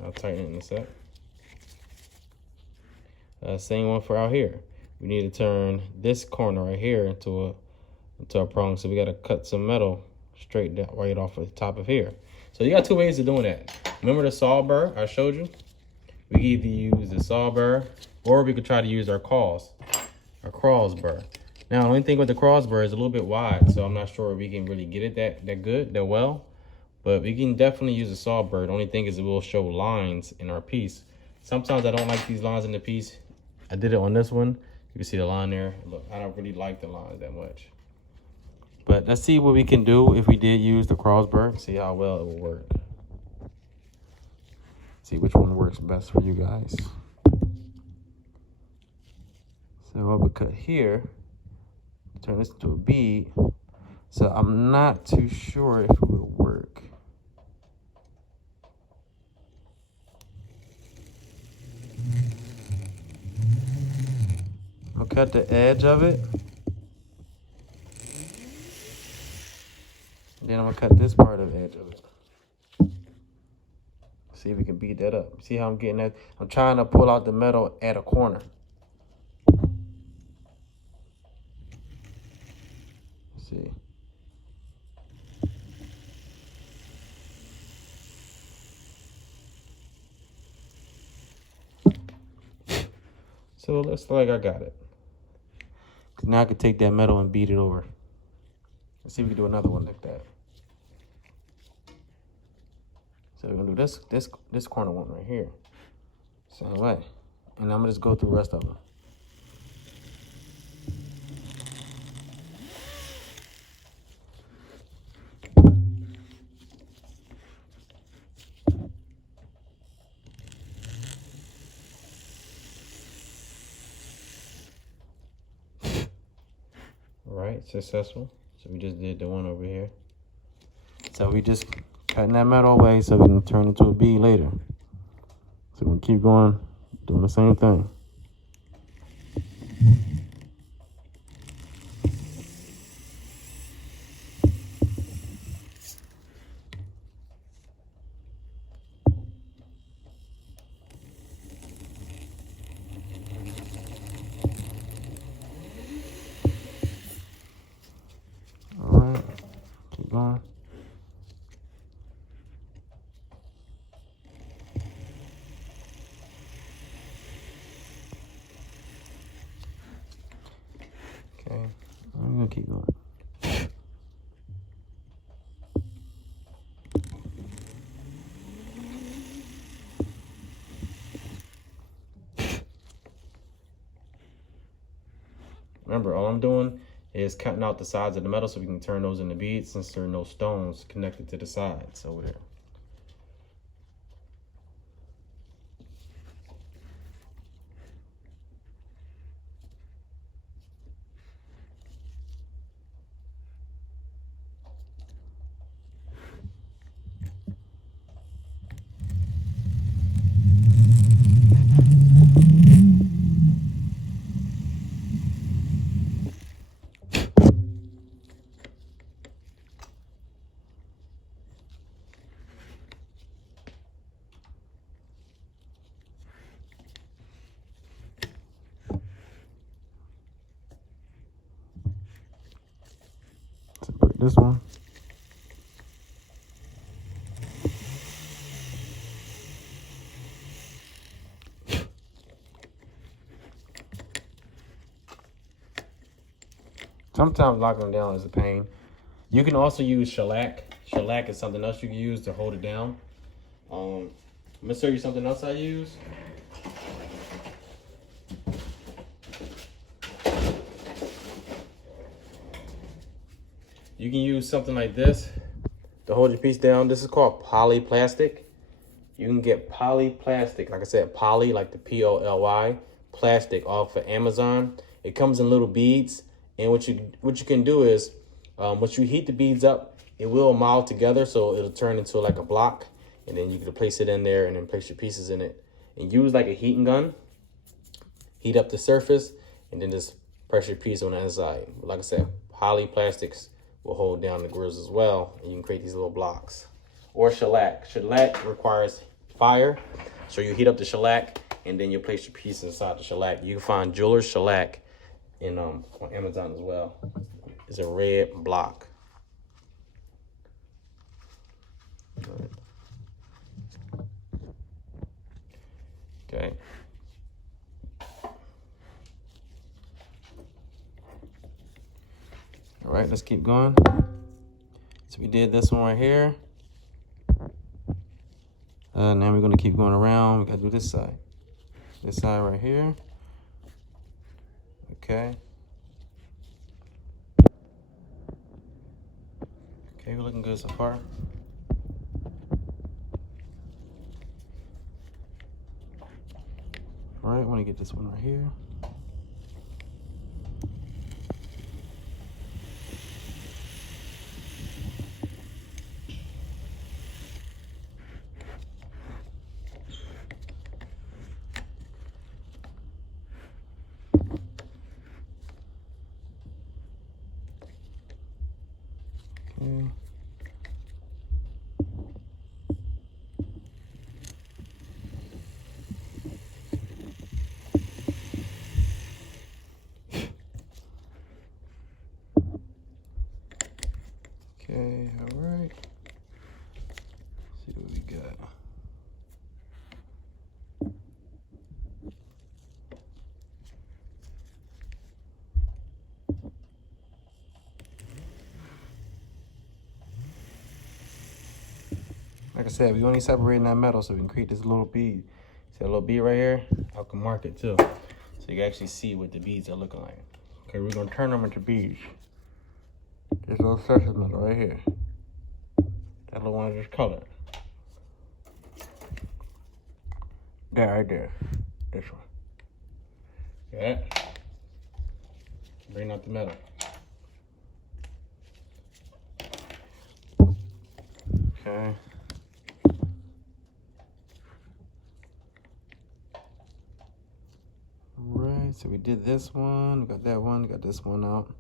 I'll tighten it in a sec. Same one for out here. We need to turn this corner right here into a prong. So we got to cut some metal straight down, right off of the top of here. So you got two ways of doing that. Remember the saw burr I showed you? We can either use the saw burr or we could try to use our crawls burr. Now, the only thing with the crawls burr is a little bit wide, so I'm not sure if we can really get it that well. But we can definitely use a saw burr. The only thing is it will show lines in our piece. Sometimes I don't like these lines in the piece. I did it on this one. You can see the line there. Look, I don't really like the lines that much. But let's see what we can do if we did use the crawls burr. See how well it will work. See which one works best for you guys. So I would cut here, turn this into a bead. So I'm not too sure if it will work. I'll cut the edge of it. Then I'm gonna cut this part of the edge of it. See if we can beat that up. See how I'm getting that? I'm trying to pull out the metal at a corner. Let's see. So it looks like I got it. Now I can take that metal and beat it over. Let's see if we can do another one like that. So we're gonna do this corner one right here. Same way. And I'm gonna just go through the rest of them. All right, successful. So we just did the one over here. So we just cutting that metal away so we can turn it into a bead later. So we'll keep going, doing the same thing. All right, keep going. Okay, I'm gonna keep going. Remember, all I'm doing is cutting out the sides of the metal so we can turn those into beads since there are no stones connected to the sides over there. Separate this one. Sometimes locking them down is a pain. You can also use shellac. Shellac is something else you can use to hold it down. I'm gonna show you something else I use. You can use something like this to hold your piece down. This is called polyplastic. You can get polyplastic, like I said, poly, like the P-O-L-Y, plastic off of Amazon. It comes in little beads, and what you can do is, once you heat the beads up, it will mold together, so it'll turn into like a block, and then you can place it in there and then place your pieces in it. And use like a heating gun, heat up the surface, and then just press your piece on the inside. Like I said, polyplastics will hold down the grills as well, and you can create these little blocks. Or shellac. Shellac requires fire, so you heat up the shellac, and then you place your piece inside the shellac. You can find jeweler's shellac in on Amazon as well. It's a red block. Okay. All right, let's keep going. So we did this one right here. Now we're gonna keep going around. We gotta do this side. This side right here. Okay. Okay, we're looking good so far. All right, I wanna get this one right here. Okay. Okay, all right. Let's see what we got. Like I said, we only separating that metal so we can create this little bead. See that little bead right here? I can mark it too. So you can actually see what the beads are looking like. Okay, we're gonna turn them into beads. This little surface metal right here. That little one I just colored. That right there. This one. Yeah. Bring out the metal. Okay. Alright, so we did this one, got that one, got this one out.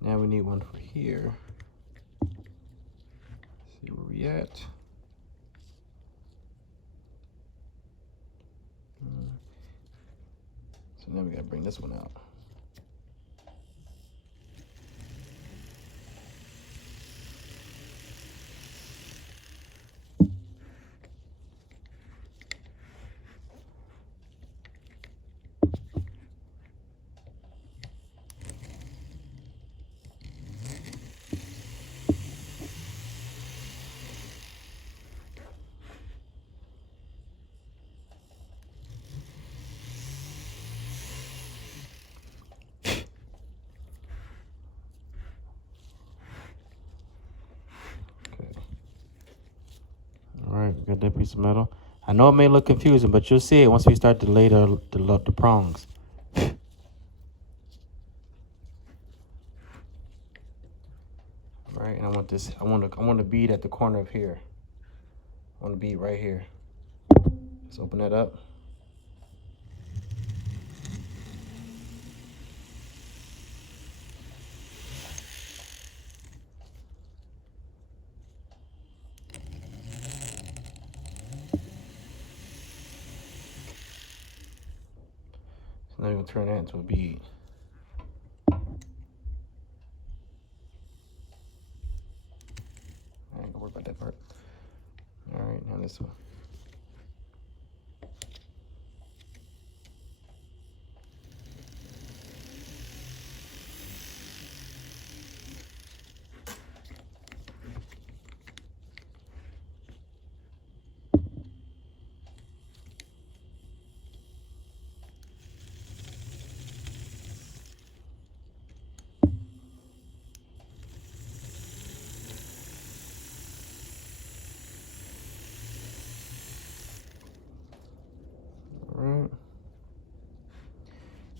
Now we need one for here. See where we at. So now we gotta bring this one out. All right, we got that piece of metal. I know it may look confusing, but you'll see it once we start to lay the prongs. All right, and I want this. I want a bead at the corner of here. I want a bead right here. Let's open that up. So now we're gonna turn that into a bead. I ain't gonna worry about that part. All right, now this one. Alright.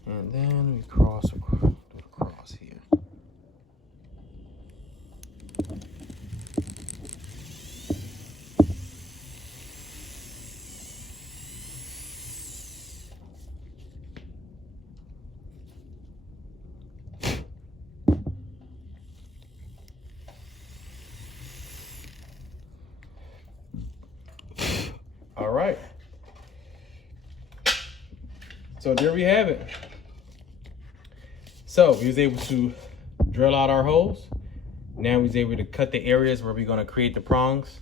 And then we cross here. All right. So there we have it. So we was able to drill out our holes. Now we was able to cut the areas where we're gonna create the prongs.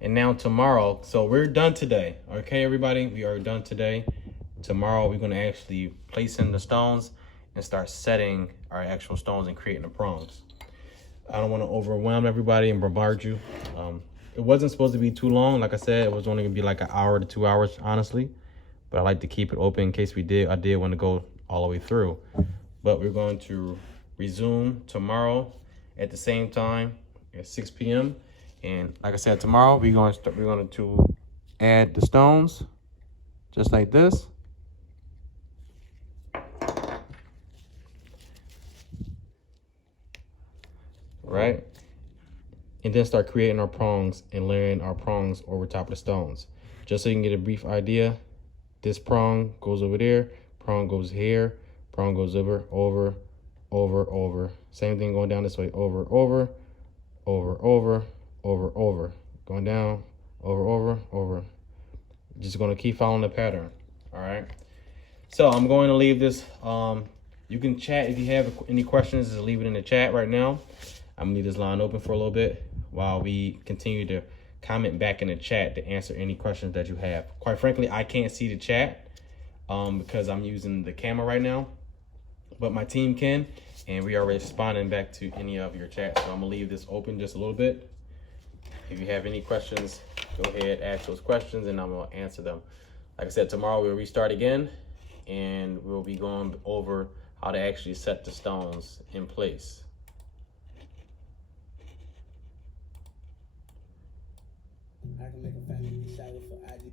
And now tomorrow, so we're done today. Okay, everybody, we are done today. Tomorrow we're gonna actually place in the stones and start setting our actual stones and creating the prongs. I don't wanna overwhelm everybody and bombard you. It wasn't supposed to be too long. Like I said, it was only gonna be like an hour to 2 hours, honestly. But I like to keep it open in case I did want to go all the way through. But we're going to resume tomorrow at the same time at 6 p.m. And like I said, tomorrow we're going to add the stones just like this. Right? And then start creating our prongs and layering our prongs over top of the stones. Just so you can get a brief idea, this prong goes over there, prong goes here, prong goes over. Same thing going down this way, over. over, over, over, over. Going down, over, over, over. Just gonna keep following the pattern, all right? So I'm going to leave this, you can chat if you have any questions, just leave it in the chat right now. I'm gonna leave this line open for a little bit while we continue to comment back in the chat to answer any questions that you have. Quite frankly, I can't see the chat because I'm using the camera right now, but my team can, and we are responding back to any of your chats. So I'm gonna leave this open just a little bit. If you have any questions, go ahead, ask those questions, and I'm gonna answer them. Like I said, tomorrow we'll restart again, and we'll be going over how to actually set the stones in place. I can make a family shower for IG.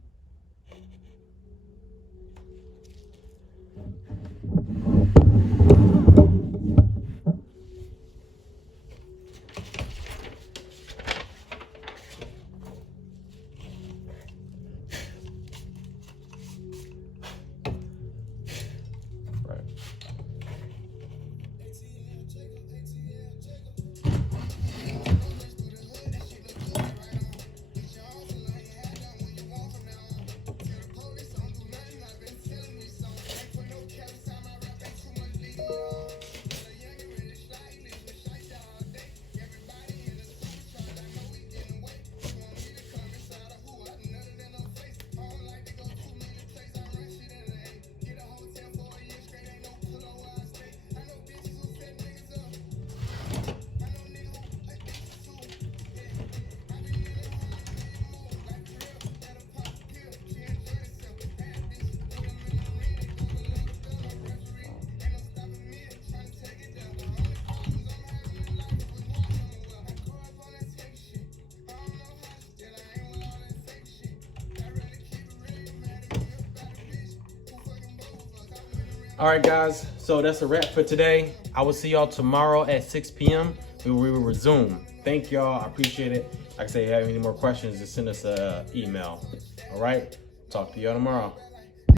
All right, guys, so that's a wrap for today. I will see y'all tomorrow at 6 p.m. We will resume. Thank y'all. I appreciate it. Like I say, if you have any more questions, just send us an email. All right? Talk to y'all tomorrow.